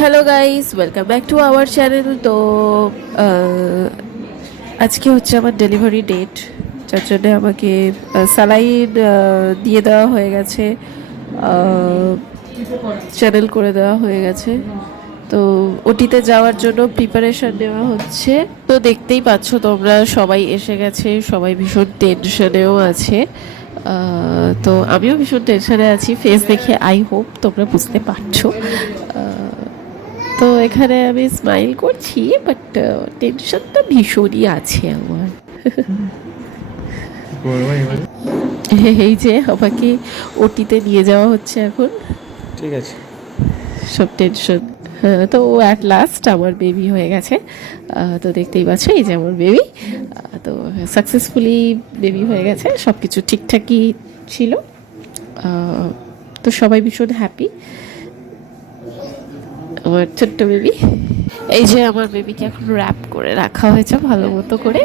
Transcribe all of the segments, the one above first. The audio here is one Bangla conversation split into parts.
Hello guys, welcome back to our channel. Ah, আজকে হচ্ছে আমার ডেলিভারি ডেট, যার জন্য আমাকে স্যালাইন দিয়ে দেওয়া হয়ে গেছে, চ্যানেল করে দেওয়া হয়ে গেছে। তো ওটিতে যাওয়ার জন্য প্রিপারেশন নেওয়া হচ্ছে। তো দেখতেই পাচ্ছ তোমরা, সবাই এসে গেছে, সবাই ভীষণ টেনশনেও আছে। তো আমিও ভীষণ টেনশনে আছি, ফেস দেখে আই হোপ তোমরা বুঝতে পারছো। তো এখানে আমি স্মাইল করছি, বাট টেনশনটা ভীষণই আছে আমার। এই যে আমাকে ওটিতে নিয়ে যাওয়া হচ্ছে এখন, ঠিক আছে। সব টেনশন। তো অ্যাট লাস্ট আমার বেবি হয়ে গেছে। তো দেখতেই পাচ্ছ, এই যে আমার বেবি। তো সাকসেসফুলি বেবি হয়ে গেছে, সব কিছু ঠিকঠাকই ছিল। তো সবাই ভীষণ হ্যাপি। আমার ছোট্ট বেবি, এই যে আমার বেবিকে এখন র্যাপ করে রাখা হয়েছে ভালো মতো করে।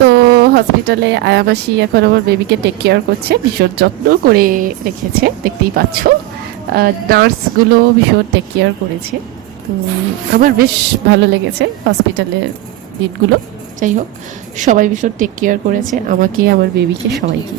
তো হসপিটালে আয়াবাসী এখন আমার বেবিকে টেক কেয়ার করছে, ভীষণ যত্ন করে রেখেছে, দেখতেই পাচ্ছ। নার্সগুলো ভীষণ টেক কেয়ার করেছে। তো আমার বেশ ভালো লেগেছে হসপিটালের দিনগুলো। যাই হোক, সবাই ভীষণ টেক কেয়ার করেছে আমাকে, আমার বেবিকে, সবাইকে।